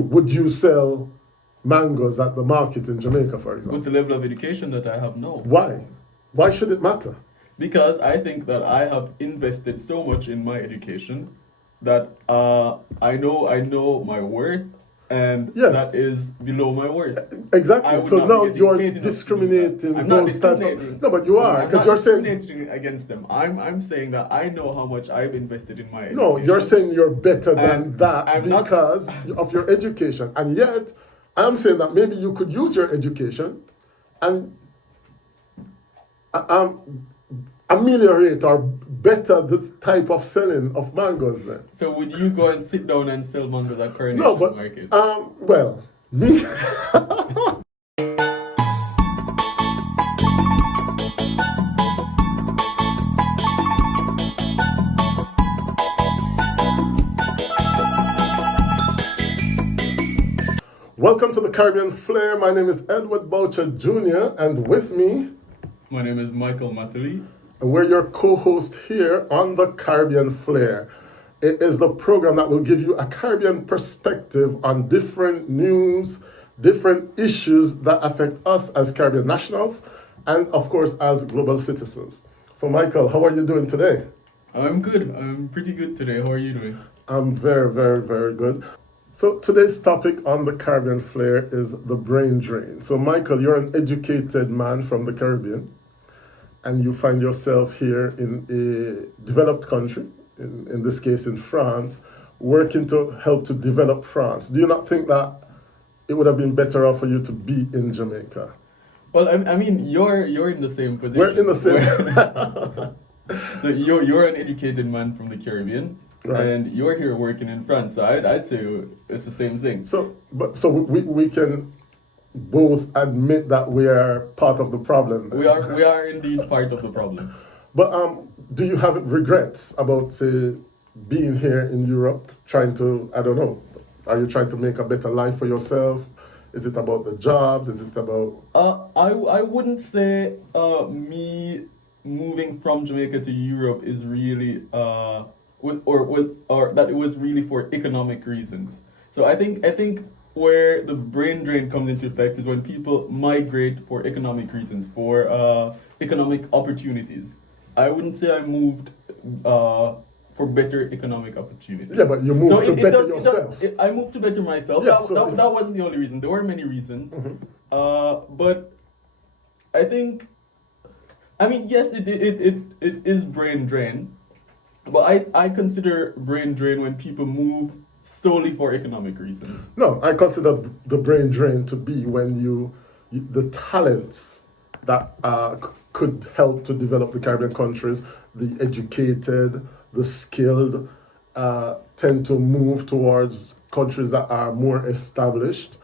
Would you sell mangoes at the market in Jamaica, for example? With the level of education that I have now. Why? Why should it matter? Because I think that I have invested so much in my education that I know my worth, and Yes. that is below my worth. I Exactly. would So not now be getting you're paid enough to do that. discriminating I'm not those types of. discriminating. No, but you are, I'm because not you're saying. discriminating against them. I'm saying that I know how much I've invested in my education. No, you're saying you're better than And that I'm not- because of your education. And yet, I'm saying that maybe you could use your education and ameliorate or better the type of selling of mangoes then. So would you go and sit down and sell mangoes at Coronation No, but, Market? well, me. Welcome to the Caribbean Flair. My name is Edward Boucher Jr. and with me, My name is Michael Matterly. and we're your co-host here on the Caribbean Flair. It is the program that will give you a Caribbean perspective on different news, different issues that affect us as Caribbean nationals, and of course as global citizens. So Michael, how are you doing today? I'm good. I'm pretty good today. How are you doing? I'm very, very, very good. So today's topic on the Caribbean Flair is the brain drain. So Michael, you're an educated man from the Caribbean, and you find yourself here in a developed country, in this case in France, working to help to develop France. Do you not think that it would have been better off for you to be in Jamaica? Well, I mean, you're in the same position. We're in the same. So you're an educated man from the Caribbean, Right. and you're here working in France. So I'd say it's the same thing. So we can both admit that we are part of the problem. We are indeed part of the problem. But do you have regrets about being here in Europe, trying to, I don't know, are you trying to make a better life for yourself? Is it about the jobs? Is it about... I wouldn't say me moving from Jamaica to Europe is really or that it was really for economic reasons. So I think where the brain drain comes into effect is when people migrate for economic reasons, for economic opportunities. I wouldn't say I moved for better economic opportunities. Yeah, but you moved to better does- yourself. I moved to better myself. Yeah, that, so that, it's- that wasn't the only reason. There were many reasons. But I think, I mean, yes, it is brain drain. But I consider brain drain when people move solely for economic reasons. No, I consider the brain drain to be when the talents that could help to develop the Caribbean countries, the educated, the skilled, tend to move towards countries that are more established.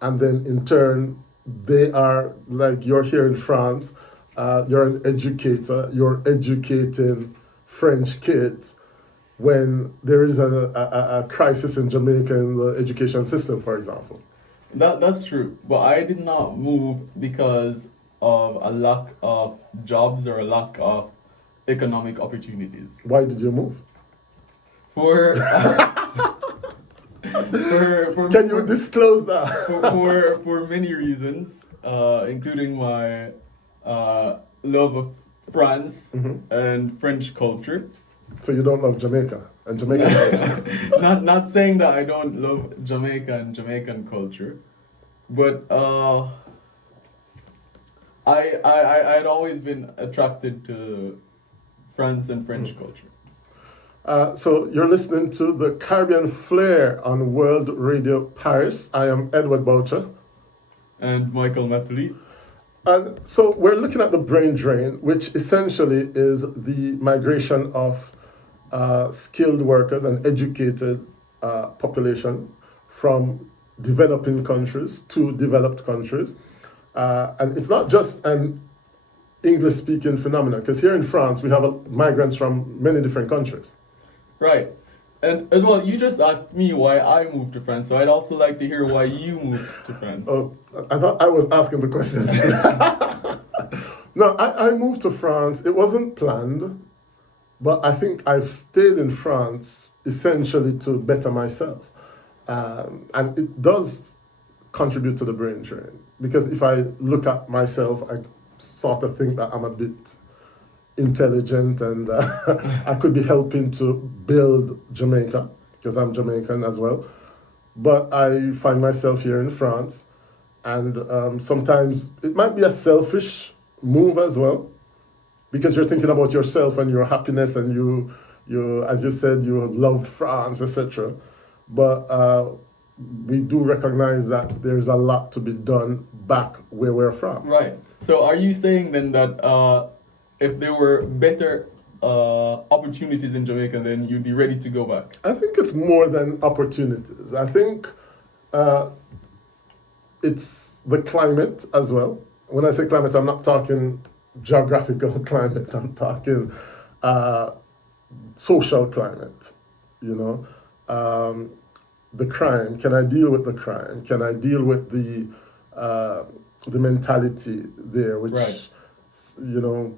And then in turn, they are, like you're here in France, you're an educator, you're educating French kids when there is a crisis in Jamaica in the education system, for example. That's true. But I did not move because of a lack of jobs or a lack of economic opportunities. Why did you move? For Can you disclose that? for many reasons, including my love of France and French culture. So you don't love Jamaica and Jamaican culture? Not saying that I don't love Jamaica and Jamaican culture, but I'd always been attracted to France and French culture. So you're listening to the Caribbean Flair on World Radio Paris. I am Edward Boucher. And Michael Matterly. And so we're looking at the brain drain, which essentially is the migration of skilled workers and educated population from developing countries to developed countries. And it's not just an English-speaking phenomenon, because here in France, we have migrants from many different countries. Right. And as well, you just asked me why I moved to France, so I'd also like to hear why you moved to France. Oh, I thought I was asking the questions. No, I moved to France. It wasn't planned, but I think I've stayed in France essentially to better myself. And it does contribute to the brain drain. Because if I look at myself, I sort of think that I'm a bit intelligent and I could be helping to build Jamaica, because I'm Jamaican as well. But I find myself here in France, and sometimes it might be a selfish move as well, because you're thinking about yourself and your happiness, and you, as you said, you loved France, etc. But we do recognize that there's a lot to be done back where we're from. Right. So are you saying then that if there were better opportunities in Jamaica, then you'd be ready to go back? I think it's more than opportunities. I think it's the climate as well. When I say climate, I'm not talking geographical climate. I'm talking social climate. You know, the crime. Can I deal with the crime? Can I deal with the mentality there, which Right. you know,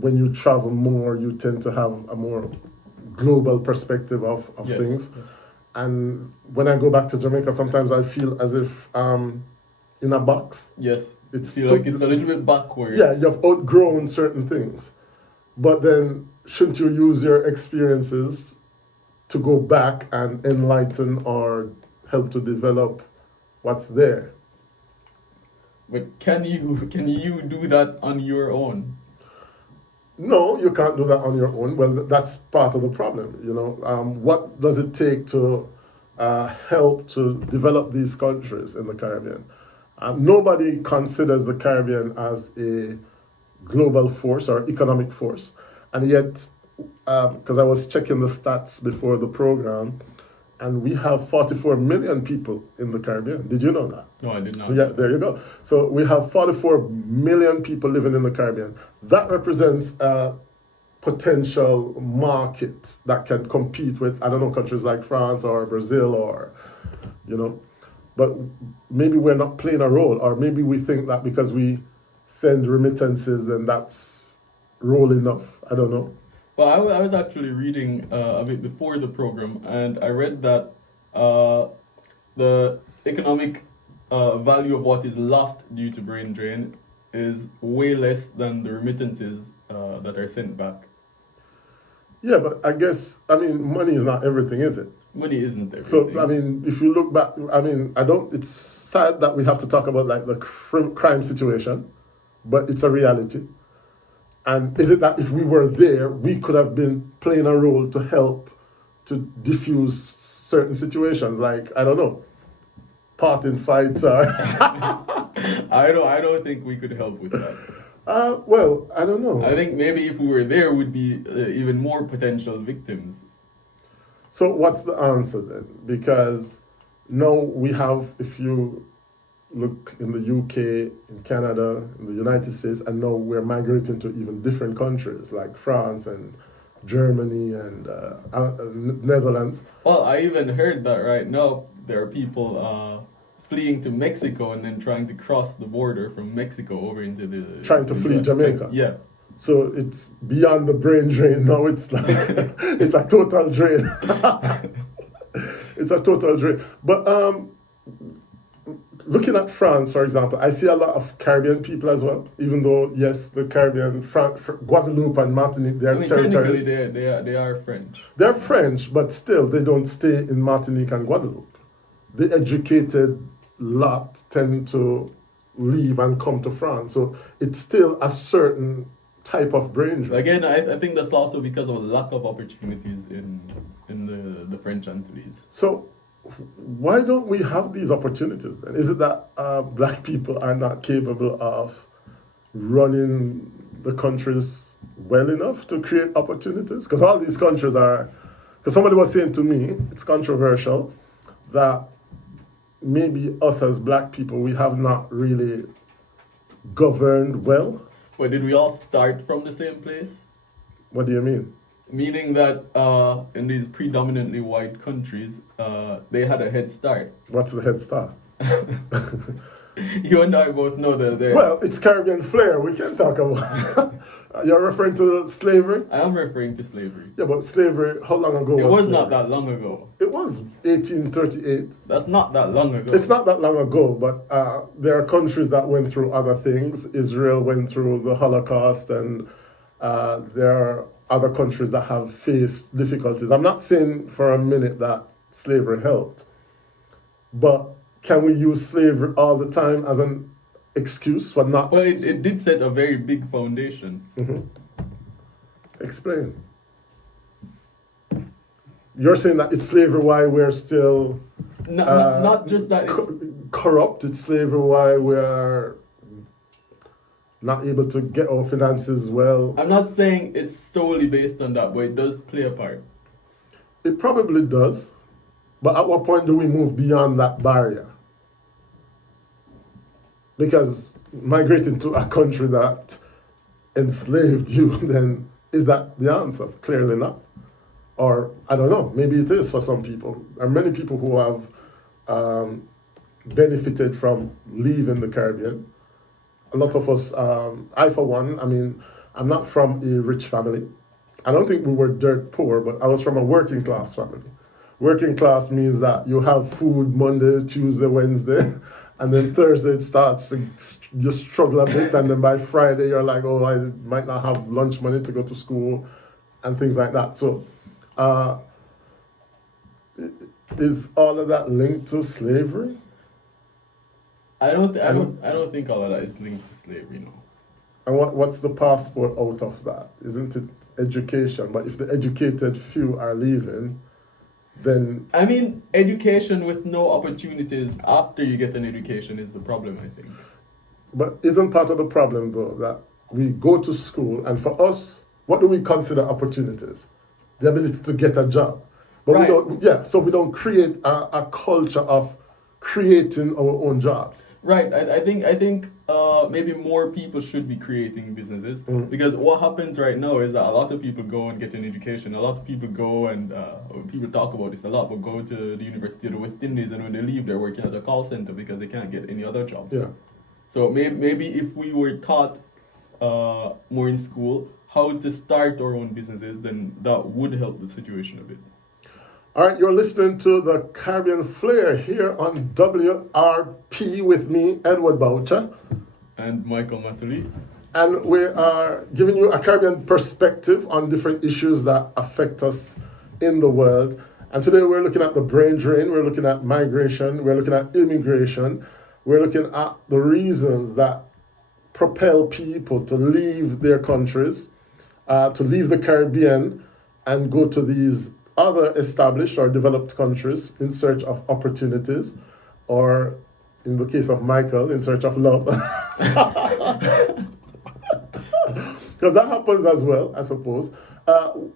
when you travel more, you tend to have a more global perspective of Yes, things. yes. And when I go back to Jamaica, sometimes I feel as if in a box. Yes. It's Feel like it's a little bit backwards. Yeah, you've outgrown certain things. But then, shouldn't you use your experiences to go back and enlighten or help to develop what's there? But can you do that on your own? No, you can't do that on your own. Well, that's part of the problem. You know, what does it take to help to develop these countries in the Caribbean? Nobody considers the Caribbean as a global force or economic force, and yet, because I was checking the stats before the program, and we have 44 million people in the Caribbean. Did you know that? No, I did not. Yeah, there you go. So we have 44 million people living in the Caribbean. That represents a potential market that can compete with, I don't know, countries like France or Brazil or, you know, but maybe we're not playing a role, or maybe we think that because we send remittances and that's role enough. I don't know. Well, I was actually reading a bit before the program, and I read that the economic value of what is lost due to brain drain is way less than the remittances that are sent back. Yeah, but I guess, I mean, money is not everything, is it? Money isn't everything. So, I mean, if you look back, I mean, it's sad that we have to talk about like the crime situation, but it's a reality. And is it that if we were there, we could have been playing a role to help to diffuse certain situations, like, I don't know, parting fights or... I don't think we could help with that. Well, I don't know. I think maybe if we were there, we'd be even more potential victims. So what's the answer then? Because now we have, if you look in the UK, in Canada, in the United States, and now we're migrating to even different countries like France and Germany and Netherlands. Well, I even heard that right now there are people fleeing to Mexico and then trying to cross the border from Mexico over into the... Trying to flee Jamaica. Yeah. So it's beyond the brain drain. Now it's like, it's a total drain. It's a total drain. But looking at France, for example, I see a lot of Caribbean people as well, even though, yes, the Caribbean, Guadeloupe and Martinique, they are territories. Technically they are French. They're French, but still, they don't stay in Martinique and Guadeloupe. The educated lot tend to leave and come to France. So it's still a certain type of brain drain. Again, I think that's also because of a lack of opportunities in the French Antilles. So why don't we have these opportunities then? Is it that black people are not capable of running the countries well enough to create opportunities? Because all these countries are, because somebody was saying to me, it's controversial, that maybe us as black people, we have not really governed well. Well, did we all start from the same place? What do you mean? Meaning that in these predominantly white countries, they had a head start. What's the head start? You and I both know that there. Well, it's Caribbean flair. We can talk about. You're referring to slavery? I am referring to slavery. Yeah, but slavery, how long ago It was was slavery? not that long ago. It was 1838. That's not that long ago. It's not that long ago, but there are countries that went through other things. Israel went through the Holocaust, and there are other countries that have faced difficulties. I'm not saying for a minute that slavery helped, but can we use slavery all the time as an excuse for not? Well, it did set a very big foundation. Explain. You're saying that it's slavery why we're still Not just that. It's, corrupt. It's slavery why we're not able to get our finances well. I'm not saying it's solely based on that, but it does play a part. It probably does. But at what point do we move beyond that barrier? Because migrating to a country that enslaved you, then is that the answer? Clearly not. Or I don't know, maybe it is for some people. There are many people who have benefited from leaving the Caribbean. A lot of us, I for one, I mean, I'm not from a rich family. I don't think we were dirt poor, but I was from a working class family. Working class means that you have food Monday, Tuesday, Wednesday, and then Thursday it starts to just struggle a bit, and then by Friday you're like, oh, I might not have lunch money to go to school, and things like that. So, is all of that linked to slavery? I don't think all of that is linked to slavery, no. And what's the passport out of that? Isn't it education? But if the educated few are leaving, then I mean, education with no opportunities after you get an education is the problem, I think. but isn't part of the problem though that we go to school and for us, what do we consider opportunities? The ability to get a job. But Right. we don't so we don't create a culture of creating our own jobs. Right. I think maybe more people should be creating businesses because what happens right now is that a lot of people go and get an education. A lot of people go and people talk about this a lot, but go to the University of the West Indies, and when they leave, they're working at a call center because they can't get any other jobs. Yeah. So maybe if we were taught more in school how to start our own businesses, then that would help the situation a bit. All right, you're listening to the Caribbean Flair here on WRP with me, Edward Boucher. And Michael Matuli. And we are giving you a Caribbean perspective on different issues that affect us in the world. And today we're looking at the brain drain, we're looking at migration, we're looking at immigration, we're looking at the reasons that propel people to leave their countries, to leave the Caribbean and go to these other established or developed countries in search of opportunities, or in the case of Michael, in search of love. Because that happens as well, I suppose.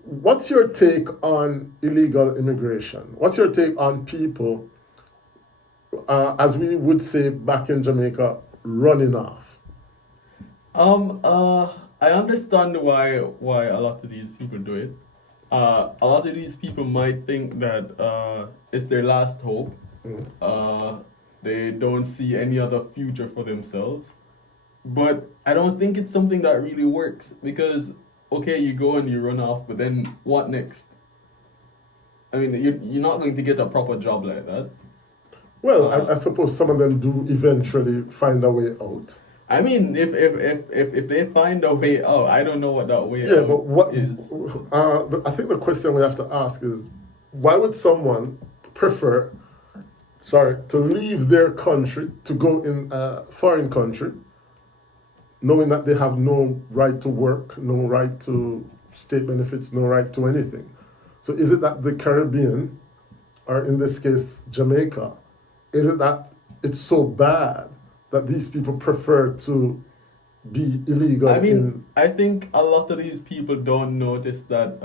What's your take on illegal immigration? What's your take on people, as we would say back in Jamaica, running off? I understand why a lot of these people do it. A lot of these people might think that it's their last hope. They don't see any other future for themselves. But I don't think it's something that really works because, okay, you go and you run off, but then what next? I mean, you're not going to get a proper job like that. Well, I suppose some of them do eventually find a way out. I mean, if they find a way out, I don't know what that way Yeah, out but what is. I think the question we have to ask is, why would someone prefer, to leave their country to go in a foreign country, knowing that they have no right to work, no right to state benefits, no right to anything? So is it that the Caribbean, or in this case Jamaica, is it that it's so bad that these people prefer to be illegal? I mean, I think a lot of these people don't notice that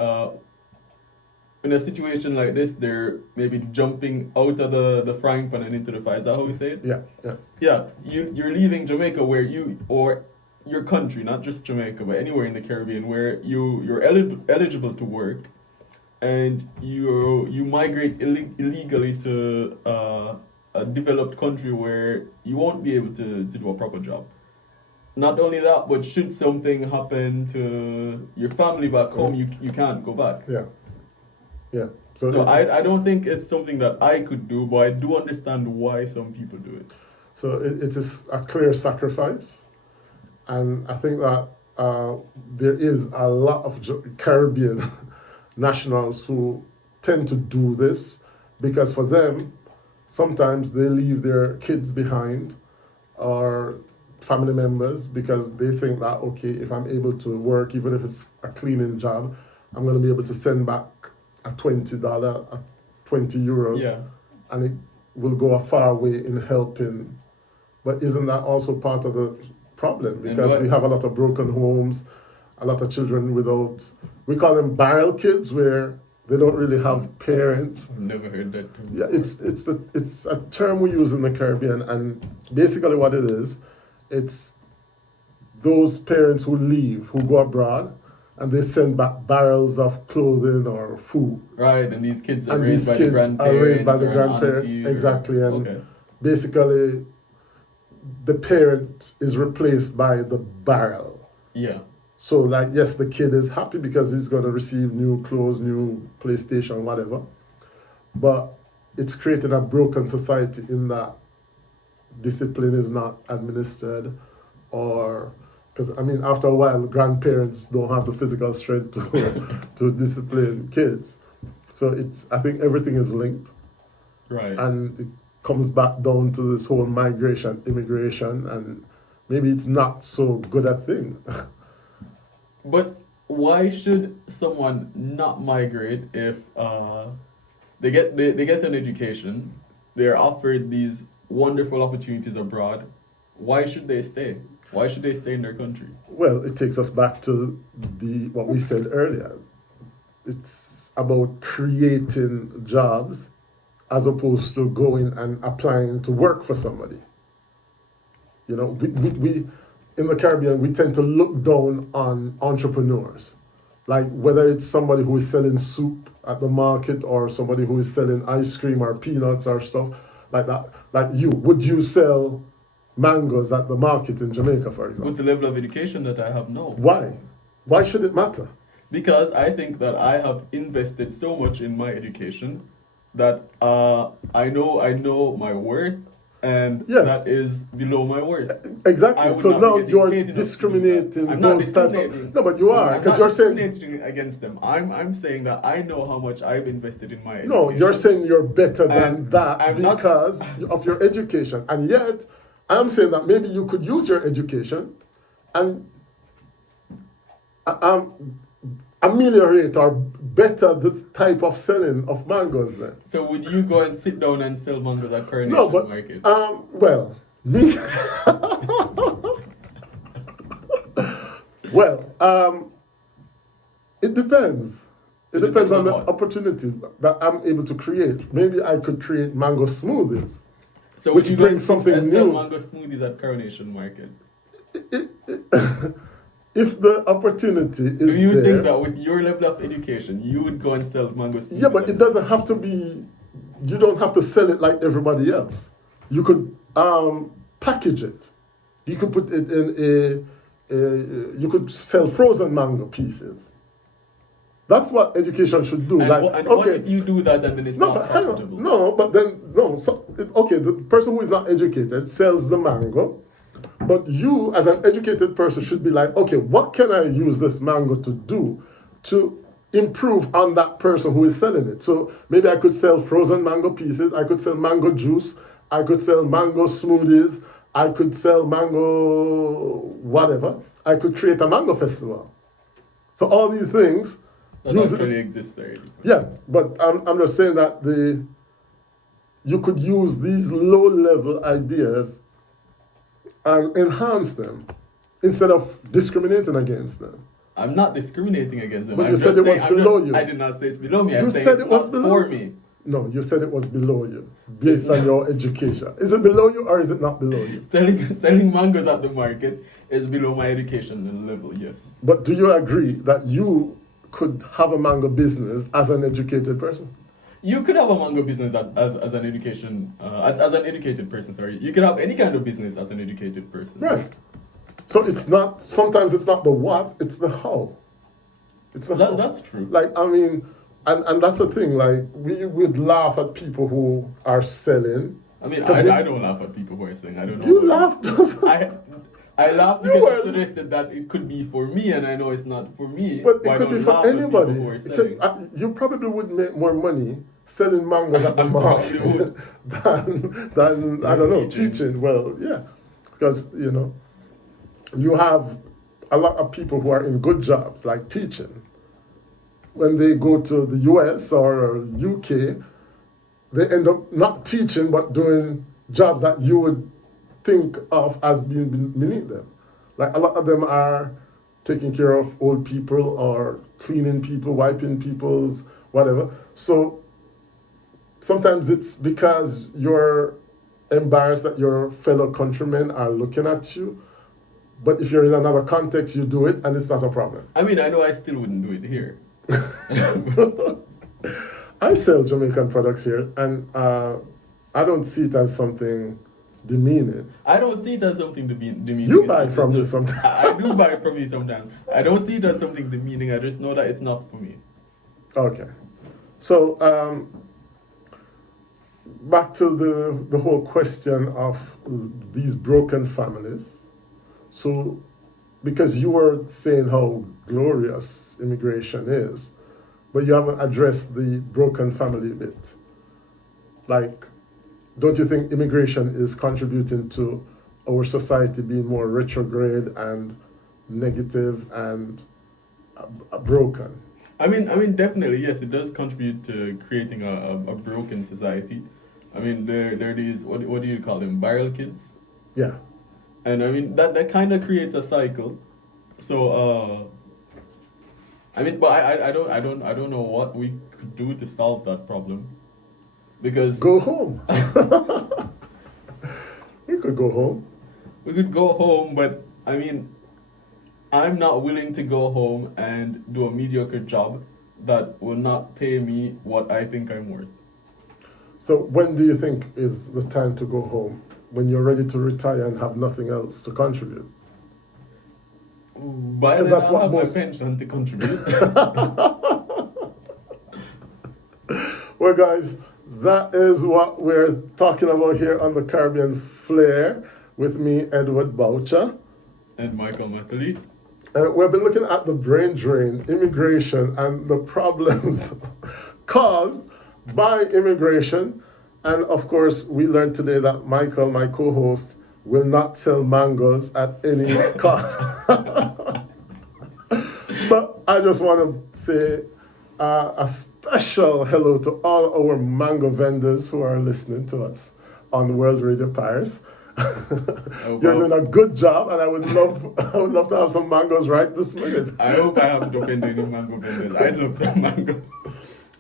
in a situation like this, they're maybe jumping out of the frying pan and into the fire. Is that how we say it? Yeah, yeah. Yeah, you're leaving Jamaica where or your country, not just Jamaica, but anywhere in the Caribbean where you're eligible to work, and you migrate illegally to a developed country where you won't be able to do a proper job. Not only that, but should something happen to your family back home, you can't go back. Yeah. Yeah. So I don't think it's something that I could do, but I do understand why some people do it. So it is a clear sacrifice, and I think that there is a lot of Caribbean nationals who tend to do this because for them, sometimes they leave their kids behind or family members because they think that, okay, if I'm able to work, even if it's a cleaning job, I'm going to be able to send back a $20, a 20 euros, Yeah. and it will go a far way in helping. But isn't that also part of the problem? Because we have a lot of broken homes, a lot of children without, we call them barrel kids, where they don't really have parents. I've never heard that term. Yeah, it's a term we use in the Caribbean, and basically what it is, it's those parents who leave, who go abroad, and they send back barrels of clothing or food. Right, and these kids are And raised these by the kids grandparents. are raised by the or an grandparents, auntie or- exactly, and okay. basically the parent is replaced by the barrel. Yeah. So like, yes, the kid is happy because he's going to receive new clothes, new PlayStation, whatever, but it's creating a broken society in that discipline is not administered, or because I mean, after a while, grandparents don't have the physical strength to discipline kids. So I think everything is linked, Right. and it comes back down to this whole migration, immigration, and maybe it's not so good a thing. But why should someone not migrate if they get an education, they're offered these wonderful opportunities abroad? Why should they stay? Why should they stay in their country? Well, it takes us back to what we said earlier. It's about creating jobs as opposed to going and applying to work for somebody. You know, we in the Caribbean, we tend to look down on entrepreneurs. Like whether it's somebody who is selling soup at the market or somebody who is selling ice cream or peanuts or stuff like that. Like would you sell mangoes at the market in Jamaica, for example? With the level of education that I have, no. Why? Why should it matter? Because I think that I have invested so much in my education that I know my worth, and Yes. that is below my worth. I Exactly. would So not be now getting you're paid enough to do that. discriminating I'm not those types of. discriminating. No, but you are, I'm because not you're saying. discriminating against them. I'm saying that I know how much I've invested in my education. No, you're saying you're better than And that I'm not- because of your education. And yet, I'm saying that maybe you could use your education and ameliorate or better the type of selling of mangoes then. So would you go and sit down and sell mangoes at Coronation No, but, Market? well, me. Well, it depends. It depends on the what? opportunity that I'm able to create. Maybe I could create mango smoothies. So which would you go brings and sit something and sell new. mango smoothies at Coronation Market? If the opportunity is Do you there, think that with your level of education, you would go and sell mango smoothies? yeah, but it doesn't have to be. You don't have to sell it like everybody else. You could package it. You could put it in you could sell frozen mango pieces. That's what education should do. And, like, what if you do that and then it's no, not but hang on. profitable? No, but then no. So okay, the person who is not educated sells the mango, but you, as an educated person, should be like, okay, what can I use this mango to do to improve on that person who is selling it? So maybe I could sell frozen mango pieces. I could sell mango juice. I could sell mango smoothies. I could sell mango whatever. I could create a mango festival. So all these things. That actually exists already. Yeah, but I'm just saying that you could use these low level ideas and enhance them instead of discriminating against them. I'm not discriminating against them. But I'm you just said it was saying- I'm below just- you. I did not say it's below me. You I'm saying said it's it was not below for you. me. No, you said it was below you based on your education. Is it below you or is it not below you? Selling mangoes at the market is below my education level, yes. But do you agree that you could have a mango business as an educated person? You could have a mango business as an as an educated person. Sorry, you could have any kind of business as an educated person. Right. So it's not, sometimes it's not the what, it's the how. It's the how. That's true. Like, I mean, and that's the thing, like, we would laugh at people who are selling. I mean, 'Cause I don't laugh at people who are saying I don't know. You about laughed. I laugh You because were- you suggested that it could be for me, and I know it's not for me. But I it could don't be for laugh at people anybody. who are It selling. could, you probably would make more money selling mangoes at the I probably market would. than I don't know, Teaching. teaching. Well, yeah. Because, you know, you have a lot of people who are in good jobs, like teaching. When they go to the US or UK, they end up not teaching but doing jobs that you would think of as being beneath them. Like a lot of them are taking care of old people or cleaning people, wiping people's whatever. So sometimes it's because you're embarrassed that your fellow countrymen are looking at you. But if you're in another context, you do it and it's not a problem. I mean, I know I still wouldn't do it here. I sell Jamaican products here, and I don't see it as something demeaning. I don't see it as something demeaning. You It's buy just- from it's me just- sometimes. I do buy from you sometimes. I don't see it as something demeaning. I just know that it's not for me. Okay. So back to the whole question of these broken families. So because you were saying how glorious immigration is, but you haven't addressed the broken family bit. Like, don't you think immigration is contributing to our society being more retrograde and negative and broken? I mean, definitely, yes, it does contribute to creating a broken society. I mean, there are these, what do you call them, viral kids? Yeah. And I mean, that kind of creates a cycle. So, I mean, but I don't know what we could do to solve that problem. Because Go home. We could go home. we could go home, but I mean, I'm not willing to go home and do a mediocre job that will not pay me what I think I'm worth. So when do you think is the time to go home? When you're ready to retire and have nothing else to contribute? By 'Cause then that's I'll what have most- my pension to contribute. Well, guys, that is what we're talking about here on the Caribbean Flair with me, Edward Boucher. And Michael Matley. We've been looking at the brain drain, immigration, and the problems caused by immigration. And of course, we learned today that Michael, my co-host, will not sell mangoes at any cost. But I just want to say a special hello to all our mango vendors who are listening to us on World Radio Paris. You're doing a good job, and I would love to have some mangoes right this minute. I hope I haven't offended any mango vendors. I'd love some mangoes.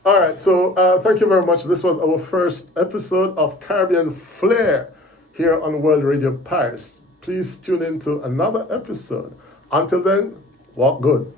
All right, so thank you very much. This was our first episode of Caribbean Flair here on World Radio Paris. Please tune in to another episode. Until then, walk good.